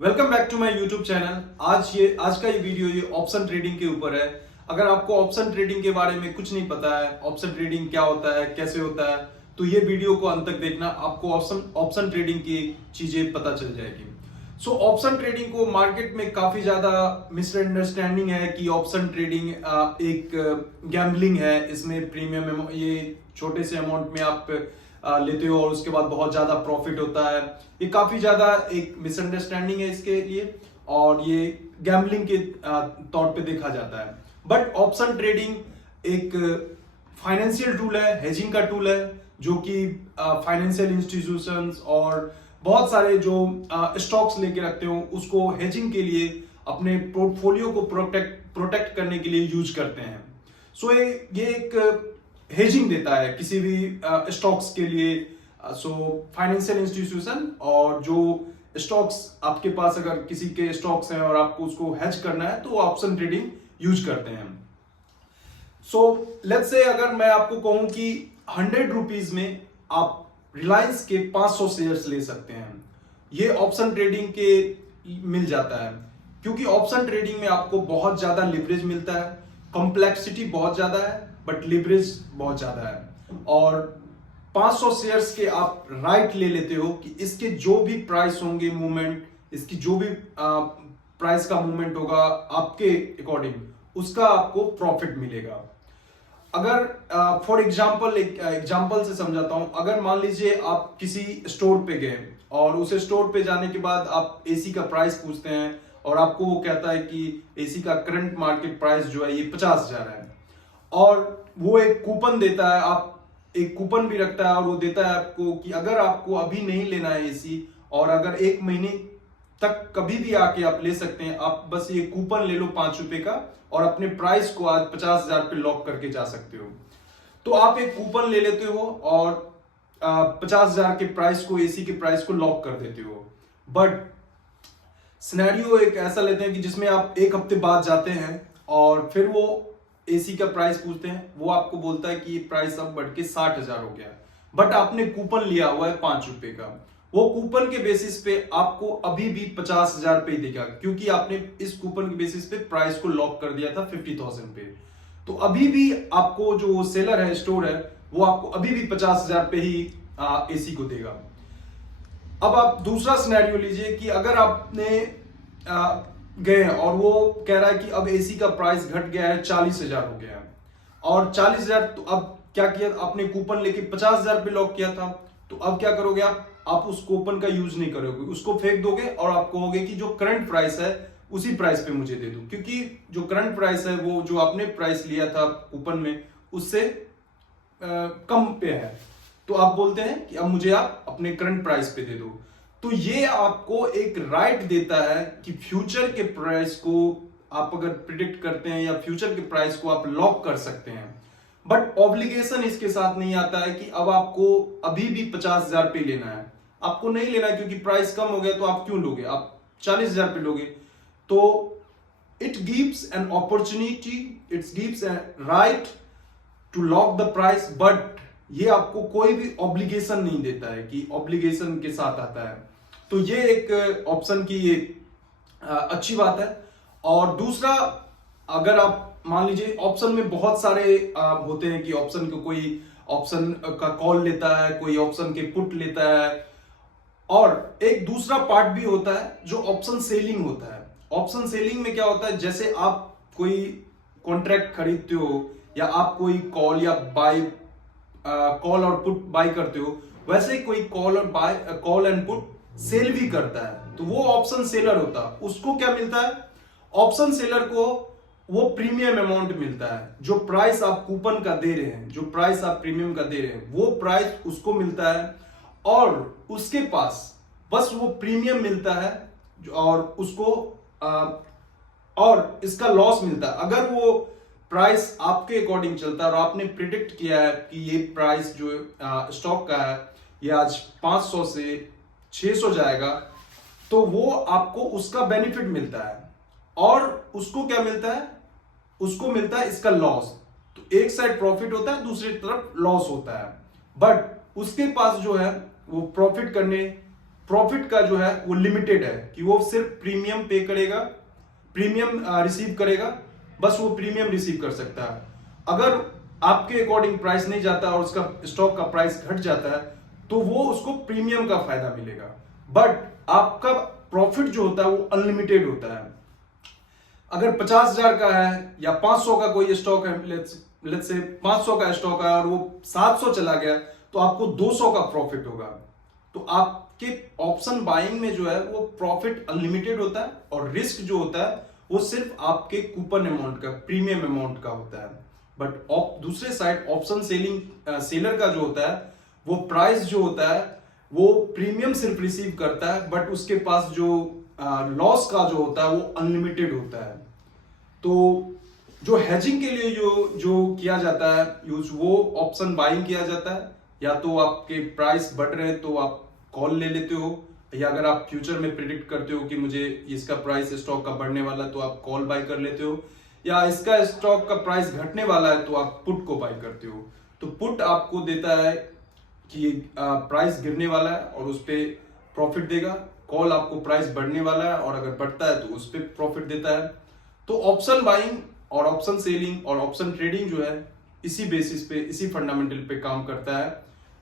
Welcome back to my YouTube channel. आज का ये वीडियो ये ऑप्शन ट्रेडिंग के ऊपर है। अगर आपको ऑप्शन ट्रेडिंग के बारे में कुछ नहीं पता है, ऑप्शन ट्रेडिंग क्या होता है, कैसे होता है, तो ये वीडियो को अंत तक देखना, आपको ऑप्शन ट्रेडिंग की चीजें पता चल जाएगी। ऑप्शन ट्रेडिंग को मार्केट में काफी ज्यादा मिसअंडरस्टैंडिंग है कि ऑप्शन ट्रेडिंग एक गैम्बलिंग है। इसमें प्रीमियम ये छोटे से अमाउंट में आप लेते हो और उसके बाद बहुत ज्यादा प्रॉफिट होता है। ये काफी ज्यादा एक मिसअंडरस्टैंडिंग है इसके लिए, और ये गैम्बलिंग के तौर पे देखा जाता है। बट ऑप्शन ट्रेडिंग एक फाइनेंशियल टूल है, हेजिंग का टूल है, जो कि फाइनेंशियल इंस्टीट्यूशंस और बहुत सारे जो स्टॉक्स लेके रखते हो उसको हेजिंग के लिए, अपने पोर्टफोलियो को प्रोटेक्ट करने के लिए यूज करते हैं। ये एक हेजिंग देता है किसी भी स्टॉक्स के लिए। फाइनेंशियल इंस्टीट्यूशन और जो स्टॉक्स आपके पास, अगर किसी के स्टॉक्स हैं और आपको उसको हेज करना है तो ऑप्शन ट्रेडिंग यूज करते हैं। लेट्स से अगर मैं आपको कहूं कि 100 रुपीज में आप रिलायंस के 500 शेयर्स ले सकते हैं, ये ऑप्शन ट्रेडिंग के मिल जाता है। क्योंकि ऑप्शन ट्रेडिंग में आपको बहुत ज्यादा लिवरेज मिलता है, कॉम्प्लेक्सिटी बहुत ज्यादा है बट लिवरेज बहुत ज्यादा है। और 500 शेयर्स के आप राइट ले लेते हो कि इसके जो भी प्राइस होंगे मूवमेंट, इसकी जो भी प्राइस का मूवमेंट होगा आपके अकॉर्डिंग, उसका आपको प्रॉफिट मिलेगा। अगर फॉर एग्जाम्पल एक एग्जाम्पल से समझाता हूं। अगर मान लीजिए आप किसी स्टोर पे गए और उस स्टोर पे जाने के बाद आप एसी का प्राइस पूछते हैं और आपको वो कहता है कि एसी का करंट मार्केट प्राइस जो है ये 50,000 है, और वो एक कूपन देता है, आप एक कूपन भी रखता है और वो देता है आपको कि अगर आपको अभी नहीं लेना है एसी और अगर 1 महीने तक कभी भी आके आप ले सकते हैं, आप बस ये कूपन ले लो 5 रुपए का और अपने प्राइस को आज 50,000 पे लॉक करके जा सकते हो। तो आप एक कूपन ले लेते हो और 50,000 के प्राइस को, एसी के प्राइस को लॉक कर देते हो। बट सिनेरियो एक ऐसा लेते हैं कि जिसमें आप 1 हफ्ते बाद जाते हैं और फिर वो एसी का प्राइस पूछते हैं, वो आपको बोलता है कि ये प्राइस अब बढ़ के 60,000 हो गया। बट आपने कूपन लिया हुआ है 5 रुपए का, वो कूपन के बेसिस पे आपको अभी भी 50,000 पे देगा, क्योंकि आपने इस कूपन के बेसिस पे प्राइस को लॉक कर दिया था 50,000 पे। तो अभी भी आपको जो सेलर है, स्टोर है, वो आपको अभी भी 50,000 पे ही एसी को देगा। अब आप दूसरा सिनेरियो लीजिए कि अगर आपने गए और वो कह रहा है कि अब एसी का प्राइस घट गया है, 40,000 हो गया है, और 40,000, तो अब क्या किया आपने, कूपन लेके 50,000 पे लॉक किया था, तो अब क्या करोगे आप उस कूपन का यूज नहीं करोगे, उसको फेंक दोगे और आप कहोगे कि जो करंट प्राइस है उसी प्राइस पे मुझे दे दो, क्योंकि जो करंट प्राइस है वो जो आपने प्राइस लिया था कूपन में उससे कम पे है। तो आप बोलते हैं कि अब मुझे आप अपने करंट प्राइस पे दे दो। तो ये आपको एक राइट देता है कि फ्यूचर के प्राइस को आप अगर प्रिडिक्ट करते हैं या फ्यूचर के प्राइस को आप लॉक कर सकते हैं। बट ऑब्लिगेशन इसके साथ नहीं आता है कि अब आपको अभी भी 50,000 पे लेना है। आपको नहीं लेना है, क्योंकि प्राइस कम हो गया तो आप क्यों लोगे, आप 40,000 पे लोगे। तो it gives an opportunity, it gives a right to lock the price, but ये आपको कोई भी ऑब्लिगेशन नहीं देता है कि ऑब्लिगेशन के साथ आता है। तो ये एक ऑप्शन की ये अच्छी बात है। और दूसरा, अगर आप मान लीजिए ऑप्शन में बहुत सारे होते हैं कि ऑप्शन को कोई ऑप्शन का कॉल लेता है, कोई ऑप्शन के पुट लेता है, और एक दूसरा पार्ट भी होता है जो ऑप्शन सेलिंग होता है। ऑप्शन सेलिंग में क्या होता है, जैसे आप कोई कॉन्ट्रैक्ट खरीदते हो या आप कोई कॉल या बाय कॉल और पुट बाय करते हो, वैसे ही कोई कॉल और buy call and put sell भी करता है, तो वो ऑप्शन सेलर होता है। उसको क्या मिलता है, ऑप्शन सेलर को वो प्रीमियम अमाउंट मिलता है। जो प्राइस आप कूपन का दे रहे हैं, जो प्राइस आप प्रीमियम का दे रहे हैं, वो प्राइस उसको मिलता है, और उसके पास बस वो प्रीमियम मिलता है और उसको और इसका लॉस मिलता है। अगर वो प्राइस आपके अकॉर्डिंग चलता है और आपने प्रिडिक्ट किया है कि ये प्राइस जो स्टॉक का है ये आज 500 से 600 जाएगा, तो वो आपको उसका बेनिफिट मिलता है। और उसको क्या मिलता है, उसको मिलता है इसका लॉस। तो एक साइड प्रॉफिट होता है, दूसरी तरफ लॉस होता है। बट उसके पास जो है वो प्रॉफिट करने प्रॉफिट का जो है वो लिमिटेड है कि वो सिर्फ प्रीमियम पे करेगा, प्रीमियम रिसीव करेगा, बस वो प्रीमियम रिसीव कर सकता है। अगर आपके अकॉर्डिंग प्राइस नहीं जाता और उसका स्टॉक का प्राइस घट जाता है तो वो उसको प्रीमियम का फायदा मिलेगा, बट आपका प्रॉफिट जो होता है वो अनलिमिटेड होता है। अगर 50,000 का है या 500 का कोई स्टॉक है, लेट्स से 500 का स्टॉक है और वो 700 चला गया तो आपको 200 का प्रॉफिट होगा। तो आपके ऑप्शन बाइंग में जो है वो प्रॉफिट अनलिमिटेड होता है और रिस्क जो होता है वो सिर्फ आपके कूपन अमाउंट का, प्रीमियम अमाउंट का होता है। बट दूसरे साइड ऑप्शन सेलर का जो होता है वो प्राइस जो होता है वो प्रीमियम सिर्फ रिसीव करता है, बट उसके पास जो लॉस का जो होता है वो अनलिमिटेड होता है। तो जो हेजिंग के लिए जो जो किया जाता है यूज, वो ऑप्शन बाइंग किया जाता है। या तो आपके प्राइस बढ़ रहे हैं तो आप कॉल ले लेते हो, या अगर आप फ्यूचर में प्रिडिक्ट करते हो कि मुझे इसका प्राइस स्टॉक का बढ़ने वाला है तो आप कॉल बाय कर लेते हो, या इसका स्टॉक का प्राइस घटने वाला है तो आप पुट को बाय करते हो। तो पुट आपको देता है कि प्राइस गिरने वाला है और उस पर प्रॉफिट देगा, कॉल आपको प्राइस बढ़ने वाला है और अगर बढ़ता है तो उस पर प्रॉफिट देता है। तो ऑप्शन बाइंग और ऑप्शन सेलिंग और ऑप्शन ट्रेडिंग जो है इसी बेसिस पे, इसी फंडामेंटल पे काम करता है।